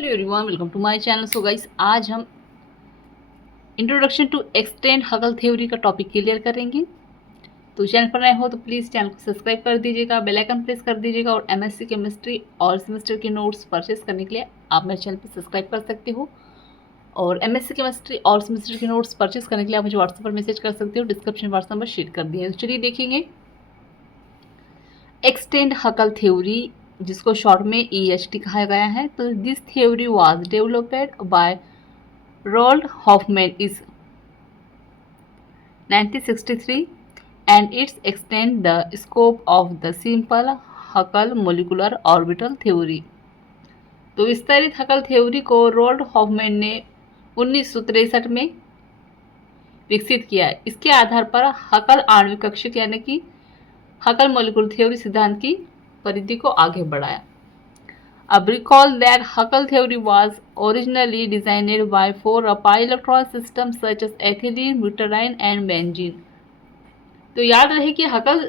Hello everyone, welcome to my channel. So guys, आज हम introduction to extend Huckel theory का topic clear करेंगे। तो चैनल पर नए हो तो प्लीज़ चैनल को सब्सक्राइब कर दीजिएगा, बेल आइकन प्रेस कर दीजिएगा और एमएससी केमिस्ट्री और सेमेस्टर के नोट्स परचेस करने के लिए आप मेरे चैनल पर सब्सक्राइब कर सकते हो। और एमएससी केमिस्ट्री और सेमेस्टर के नोट्स परचेस करने के लिए आप मुझे व्हाट्सएप पर मैसेज कर सकते हो। डिस्क्रिप्शन व्हाट्सएप नंबर शेयर कर दिए। तो चलिए देखेंगे एक्सटेंड हगल थ्योरी, जिसको शॉर्ट में EHT कहा गया है। तो this theory was developed by Roald Hoffmann is 1963 and it extends the scope of the simple Huckel molecular orbital theory। तो विस्तारित हकल थ्योरी को रोल्ड हॉफमैन ने 1963 में विकसित किया। इसके आधार पर हकल आणविक कक्षक यानी कि हकल मोलिकुलर थ्योरी सिद्धांत की परिधि को आगे बढ़ाया। अब recall that Huckel theory was originally designed by for a pi-electron system such as ethylene, butadiene and benzene। तो याद रहे कि हकल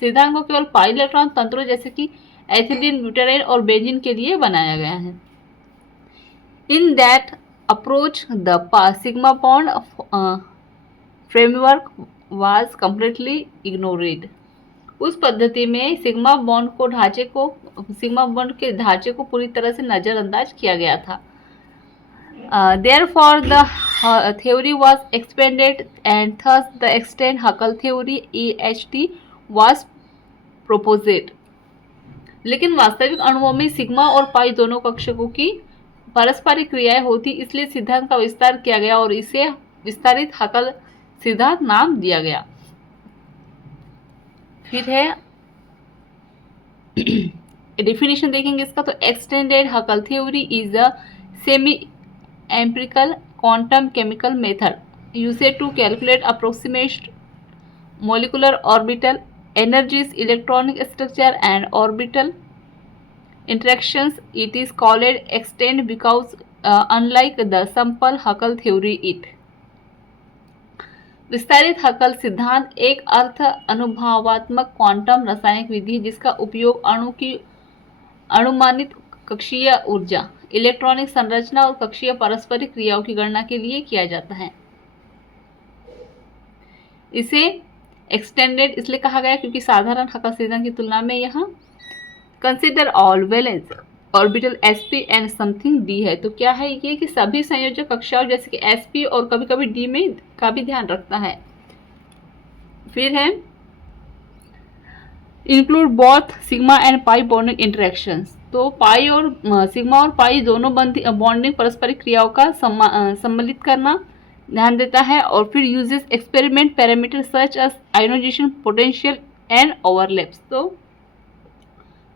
सिद्धांत को केवल पाई इलेक्ट्रॉन तंत्रों जैसे कि एथिलीन, ब्यूटाडाइन और बेंजीन के लिए बनाया गया है। In that approach the sigma bond framework was completely ignored. उस पद्धति में सिग्मा बॉन्ड के ढांचे को पूरी तरह से नजरअंदाज किया गया था। Therefore, the theory was expanded and thus the extend Huckel theory EHT was proposed। लेकिन वास्तविक अणुओं में सिग्मा और पाई दोनों कक्षकों की पारस्परिक क्रियाएं होती, इसलिए सिद्धांत का विस्तार किया गया और इसे विस्तारित हकल सिद्धांत नाम दिया गया। फिर है डेफिनेशन देखेंगे इसका। तो extended Huckel theory is a semi empirical quantum chemical method used to calculate approximate molecular orbital energies, electronic structure and orbital interactions। It is called extend because unlike the simple Huckel theory it विस्तारित हकल सिद्धांत एक अर्थ अनुभवात्मक quantum रासायनिक विधि जिसका उपयोग अणु की अनुमानित कक्षीय ऊर्जा, इलेक्ट्रॉनिक संरचना और कक्षीय पारस्परिक क्रियाओं की गणना के लिए किया जाता है। इसे एक्सटेंडेड इसलिए कहा गया क्योंकि साधारण हकल सिद्धांत की तुलना में यहाँ consider all valence orbital sp and something d है। तो क्या है ये कि सभी संयोजक कक्षाओं जैसे कि sp और कभी कभी d में का भी ध्यान रखता है। फिर है include both sigma and pi bonding interactions. तो पाई और सिग्मा और पाई दोनों बॉन्डिंग पारस्परिक क्रियाओं का सम्मिलित करना ध्यान देता है। और फिर uses experiment parameter such as ionization potential and overlaps. तो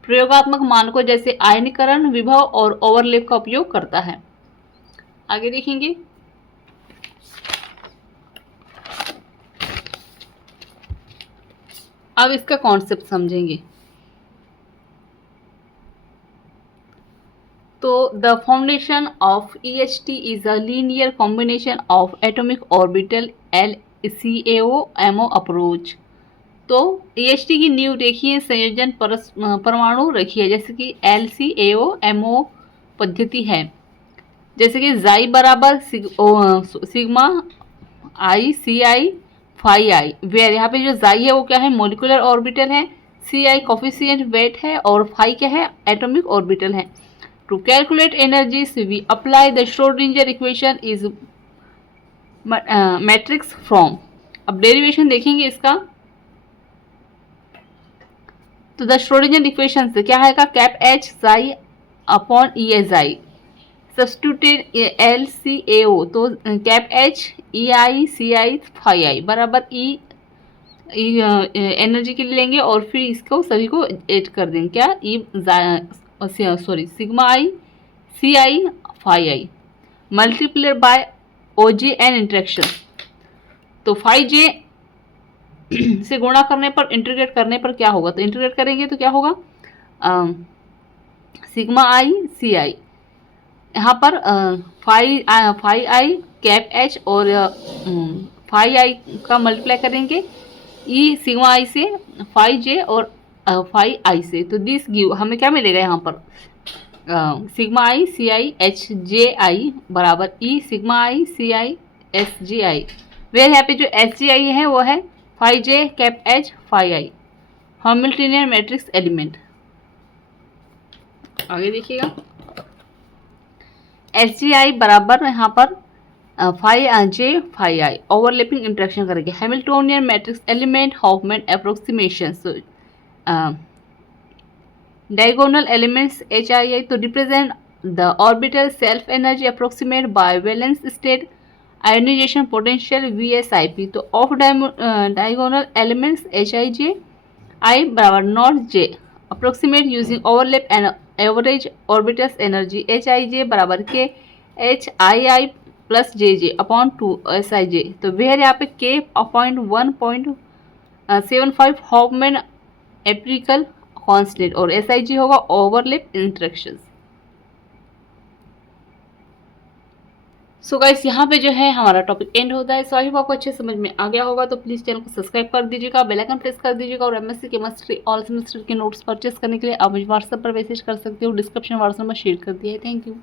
प्रयोगात्मक मानकों जैसे आयनीकरण विभव और ओवरलैप का उपयोग करता है। आगे देखेंगे। अब इसका कॉन्सेप्ट समझेंगे। तो the foundation of EHT is a linear combination of atomic orbital LCAO MO approach. तो EHT की नींव रेखीय संयोजन परमाणु रेखीय जैसे कि LCAO MO पद्धति है। जैसे कि जाई बराबर sigma i CI phi i, where यहाँ पे जो जाई है वो क्या है, मोलिकुलर ऑर्बिटल है, CI कोफिशिएंट वेट है और फाई क्या है, एटॉमिक ऑर्बिटल है। To calculate energies we apply the Schrodinger equation is matrix from. अब डेरिवेशन देखेंगे इसका। तो द श्रोडिंगर इक्वेशन से क्या आएगा, cap H psi upon ESI substituted LCAO। तो cap H EI CI phi i बराबर एनर्जी के लिए लेंगे और फिर इसको सभी को ऐड कर देंगे क्या, sigma i CI phi i multiplied by OJ and interaction. तो फाई जे से गुणा करने पर इंटीग्रेट करने पर क्या होगा, तो इंटीग्रेट करेंगे तो क्या होगा, सिग्मा आई CI यहाँ पर फाई आई कैप H और फाई आई का मल्टीप्लाई करेंगे सिग्मा आई से, फाई J और फाई आई से। तो दिस गिव हमें क्या मिलेगा यहाँ पर, sigma i c I H j i बराबर E sigma i c i S j i. Where यहाँ पे जो एस जी आई है वो है phi j cap H phi i, Hamiltonian matrix element. आगे देखिएगा, एस जी आई बराबर यहाँ पर phi j phi i, overlapping interaction करेंगे। Hamiltonian matrix element Hoffmann approximation, so diagonal elements HII to represent the orbital self energy approximate by valence state ionization potential VSIP। तो of diagonal elements HIJ I बराबर not J approximate using overlap and average orbital energy HIJ बराबर K HII plus JJ upon 2 SIJ। तो where यहाँ पे K अपॉइंट 1.75 Hoffmann empirical constant और SIG होगा overlap interactions. So guys यहाँ पे जो है हमारा टॉपिक एंड होता है। सो आई होप आपको अच्छे समझ में आ गया होगा। तो प्लीज़ चैनल को सब्सक्राइब कर दीजिएगा, बेल आइकन प्रेस कर दीजिएगा और MSc केमिस्ट्री ऑल सेमेस्टर के नोट्स परचेस करने के लिए आप मुझे व्हाट्सएप पर मैसेज कर सकते हो, डिस्क्रिप्शन व्हाट्सएप में शेयर कर दिया है। Thank you.